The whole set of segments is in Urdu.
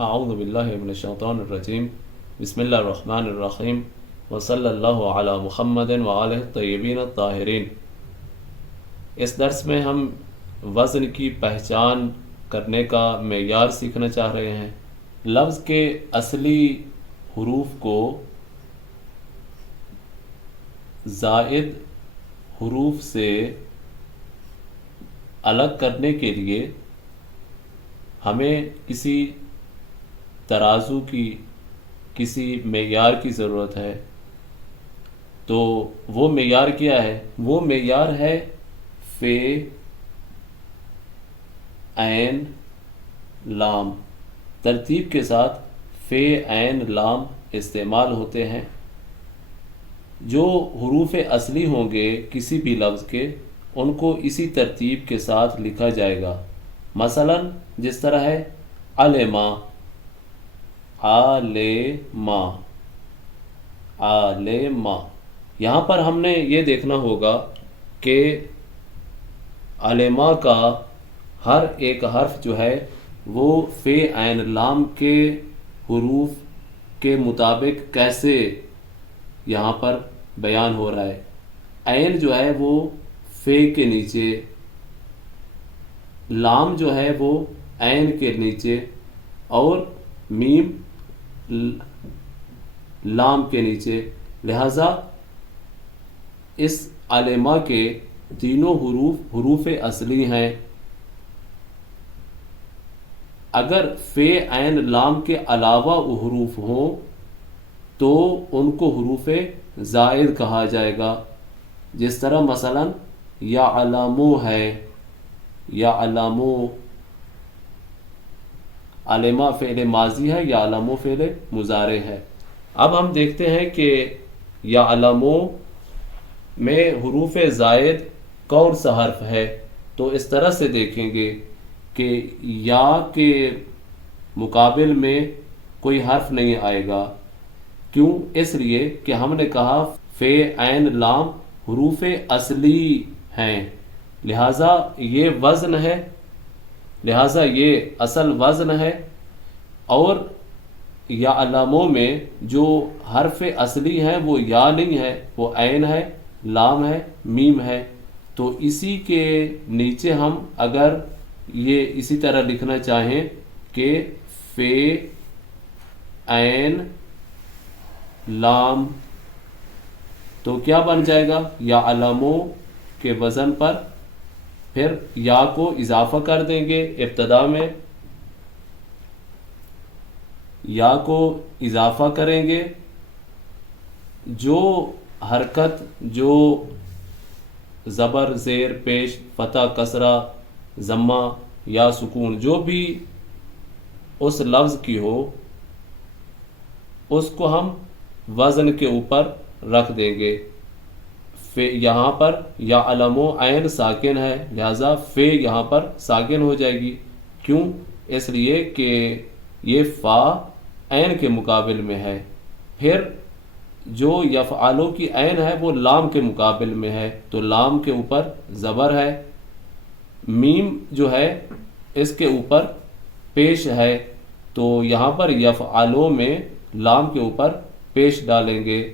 اعوذ باللہ من الشیطان الرجیم بسم اللہ الرحمن الرحیم وصلی اللہ علی محمد وآلہ الطیبین الطاہرین۔ اس درس میں ہم وزن کی پہچان کرنے کا معیار سیکھنا چاہ رہے ہیں۔ لفظ کے اصلی حروف کو زائد حروف سے الگ کرنے کے لیے ہمیں کسی ترازو کی، کسی معیار کی ضرورت ہے۔ تو وہ معیار کیا ہے؟ وہ معیار ہے فے عین لام۔ ترتیب کے ساتھ فے عین لام استعمال ہوتے ہیں۔ جو حروف اصلی ہوں گے کسی بھی لفظ کے، ان کو اسی ترتیب کے ساتھ لکھا جائے گا۔ مثلا جس طرح ہے علما، عالما، عالما۔ یہاں پر ہم نے یہ دیکھنا ہوگا کہ علما کا ہر ایک حرف جو ہے وہ فے عین لام کے حروف کے مطابق کیسے یہاں پر بیان ہو رہا ہے۔ عین جو ہے وہ فے کے نیچے، لام جو ہے وہ عین کے نیچے، اور میم لام کے نیچے۔ لہذا اس علما کے تینوں حروف اصلی ہیں۔ اگر فے عین لام کے علاوہ وہ حروف ہوں تو ان کو حروف زائد کہا جائے گا۔ جس طرح مثلا یعلمو ہے، یعلمو، علما فعل ماضی ہے، یعلمو فعل مضارع ہے۔ اب ہم دیکھتے ہیں کہ یعلمو میں حروف زائد کون سا حرف ہے۔ تو اس طرح سے دیکھیں گے کہ یا کے مقابل میں کوئی حرف نہیں آئے گا۔ کیوں؟ اس لیے کہ ہم نے کہا فے عین لام حروف اصلی ہیں، لہٰذا یہ وزن ہے، لہٰذا یہ اصل وزن ہے۔ اور یعلمو میں جو حرف اصلی ہیں وہ یا نہیں ہے، وہ عین ہے، لام ہے، میم ہے۔ تو اسی کے نیچے ہم اگر یہ اسی طرح لکھنا چاہیں کہ فے عین لام، تو کیا بن جائے گا؟ یعلمو کے وزن پر پھر یا کو اضافہ کر دیں گے، ابتدا میں یا کو اضافہ کریں گے۔ جو حرکت، جو زبر، زیر، پیش، فتح، کسرہ، ضمہ یا سکون جو بھی اس لفظ کی ہو، اس کو ہم وزن کے اوپر رکھ دیں گے۔ یہاں پر یعلمو عین ساکن ہے، لہذا فے یہاں پر ساکن ہو جائے گی۔ کیوں؟ اس لیے کہ یہ فا عین کے مقابل میں ہے۔ پھر جو یفعلو کی عین ہے وہ لام کے مقابل میں ہے، تو لام کے اوپر زبر ہے۔ میم جو ہے اس کے اوپر پیش ہے، تو یہاں پر یفعلو میں لام کے اوپر پیش ڈالیں گے۔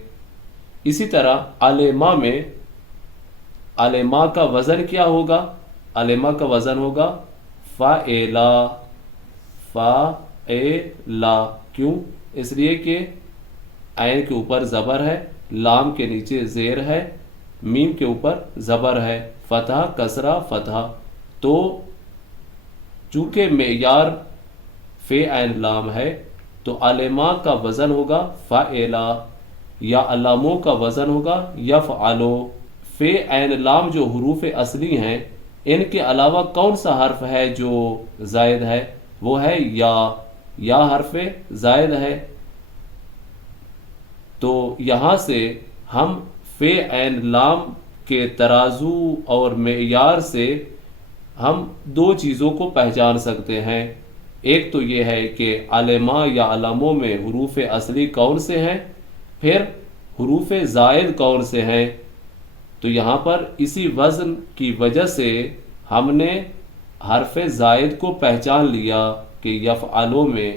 اسی طرح علما میں، علما کا وزن کیا ہوگا؟ علما کا وزن ہوگا فاعلا، فاعلا۔ کیوں؟ اس لیے کہ عین کے اوپر زبر ہے، لام کے نیچے زیر ہے، میم کے اوپر زبر ہے، فتح، کسرہ، فتح۔ تو چونکہ معیار فے عین لام ہے تو علما کا وزن ہوگا فاعلا، یا علمو کا وزن ہوگا یفعلو۔ فے عین لام جو حروف اصلی ہیں، ان کے علاوہ کون سا حرف ہے جو زائد ہے؟ وہ ہے یا حرف زائد ہے۔ تو یہاں سے ہم فے عین لام کے ترازو اور معیار سے ہم دو چیزوں کو پہچان سکتے ہیں۔ ایک تو یہ ہے کہ علما یا علموں میں حروف اصلی کون سے ہیں، پھر حروف زائد کون سے ہیں۔ تو یہاں پر اسی وزن کی وجہ سے ہم نے حرف زائد کو پہچان لیا کہ یفعلو میں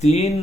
3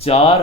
4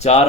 4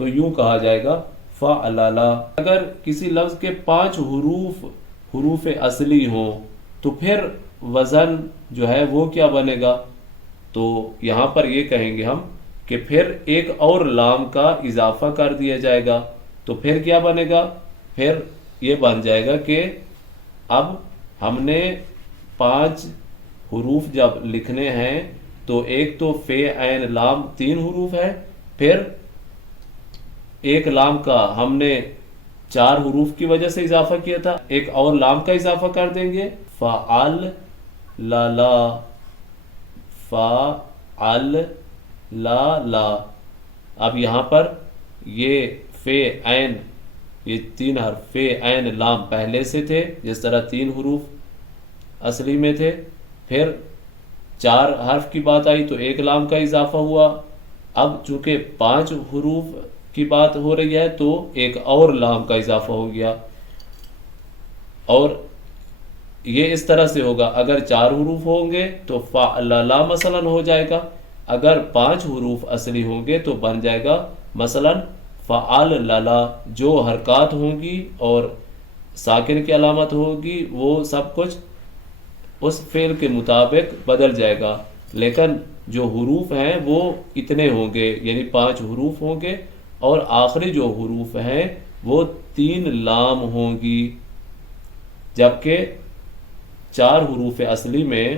تو یوں کہا جائے گا فعللا۔ اگر کسی لفظ کے 5 حروف اصلی ہوں تو پھر وزن جو ہے وہ کیا بنے گا؟ تو یہاں پر یہ کہیں گے ہم کہ پھر ایک اور لام کا اضافہ کر دیا جائے گا، تو پھر کیا بنے گا؟ پھر یہ بن جائے گا کہ اب ہم نے 5 حروف جب لکھنے ہیں تو ایک تو فے عین لام 3 حروف ہے، پھر ایک لام کا ہم نے 4 حروف کی وجہ سے اضافہ کیا تھا، ایک اور لام کا اضافہ کر دیں گے فعل لا فعل لا۔ اب یہاں پر یہ فے عین، یہ 3 حرف فے عین لام پہلے سے تھے، جس طرح 3 حروف اصلی میں تھے، پھر 4 حرف کی بات آئی تو ایک لام کا اضافہ ہوا، اب چونکہ 5 حروف کی بات ہو رہی ہے تو ایک اور لام کا اضافہ ہو گیا، اور یہ اس طرح سے ہوگا۔ اگر 4 حروف ہوں گے تو فعللا مثلا ہو جائے گا، اگر 5 حروف اصلی ہوں گے تو بن جائے گا مثلا فعللا۔ جو حرکات ہوں گی اور ساکن کی علامت ہوگی وہ سب کچھ اس فعل کے مطابق بدل جائے گا، لیکن جو حروف ہیں وہ اتنے ہوں گے، یعنی 5 حروف ہوں گے، اور آخری جو حروف ہیں وہ 3 لام ہوں گی، جبکہ 4 حروف اصلی میں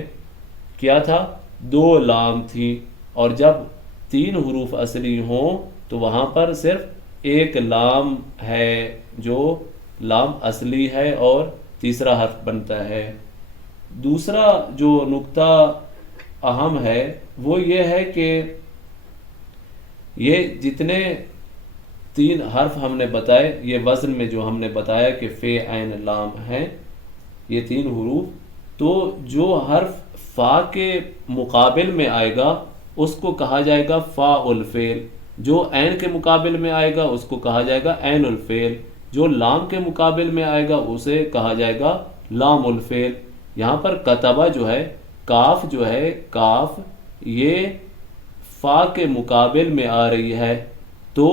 کیا تھا؟ 2 لام تھی، اور جب 3 حروف اصلی ہوں تو وہاں پر صرف ایک لام ہے جو لام اصلی ہے اور تیسرا حرف بنتا ہے۔ دوسرا جو نقطہ اہم ہے وہ یہ ہے کہ یہ جتنے 3 حرف ہم نے بتائے، یہ وزن میں جو ہم نے بتایا کہ فے عین لام ہیں یہ 3 حروف، تو جو حرف فا کے مقابل میں آئے گا اس کو کہا جائے گا فا الفعل، جو عین کے مقابل میں آئے گا اس کو کہا جائے گا عین الفعل، جو لام کے مقابل میں آئے گا اسے کہا جائے گا لام الفعل۔ یہاں پر کتبہ جو ہے، کاف جو ہے، کاف یہ فا کے مقابل میں آ رہی ہے، تو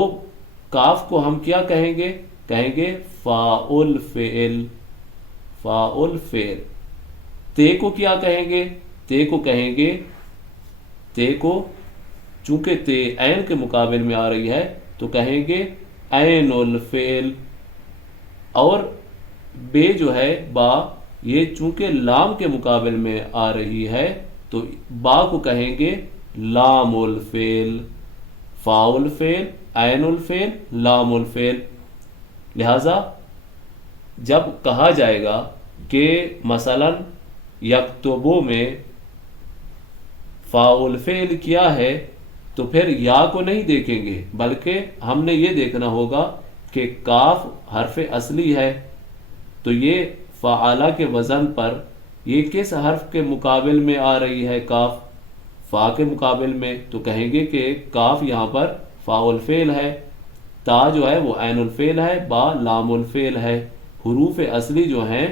کاف کو ہم کیا کہیں گے؟ کہیں گے فا الفعل، فا الفعل۔ تے کو کیا کہیں گے؟ تے کو کہیں گے، تے کو چونکہ تے عین کے مقابل میں آ رہی ہے تو کہیں گے عین الفعل، اور بے جو ہے با، یہ چونکہ لام کے مقابل میں آ رہی ہے تو با کو کہیں گے لام الفعل، فا الفعل، عین الفعل، لام الفعل۔ لہذا جب کہا جائے گا کہ مثلا یکتبو میں فا الفعل کیا ہے تو پھر یا کو نہیں دیکھیں گے، بلکہ ہم نے یہ دیکھنا ہوگا کہ کاف حرف اصلی ہے، تو یہ فعلا کے وزن پر یہ کس حرف کے مقابل میں آ رہی ہے؟ کاف، فا کے مقابل میں، تو کہیں گے کہ کاف یہاں پر فا الفعل ہے، تا جو ہے وہ عین الفعل ہے، با لام الفعل ہے۔ حروف اصلی جو ہیں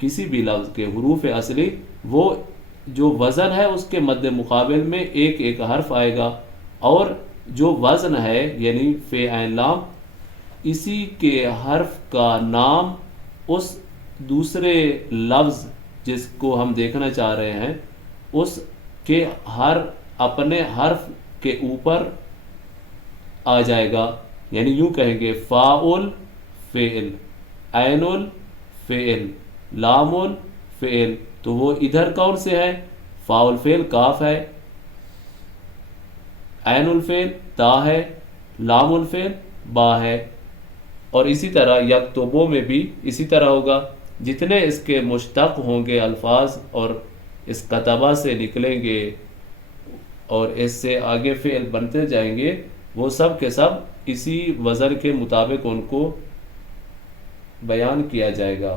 کسی بھی لفظ کے حروف اصلی، وہ جو وزن ہے اس کے مد مقابل میں ایک ایک حرف آئے گا، اور جو وزن ہے یعنی فے عین لام، اسی کے حرف کا نام اس دوسرے لفظ جس کو ہم دیکھنا چاہ رہے ہیں اس کے ہر اپنے حرف کے اوپر آ جائے گا، یعنی یوں کہیں گے فا الفعل، عین الفعل، لام الفعل، تو وہ ادھر کون سے ہے؟ فا الفعل کاف ہے، عین الفعل تا ہے، لام الفعل با ہے، اور اسی طرح یکتبو میں بھی اسی طرح ہوگا۔ جتنے اس کے مشتق ہوں گے الفاظ اور اس کتبہ سے نکلیں گے اور اس سے آگے فعل بنتے جائیں گے، وہ سب کے سب اسی وزن کے مطابق ان کو بیان کیا جائے گا۔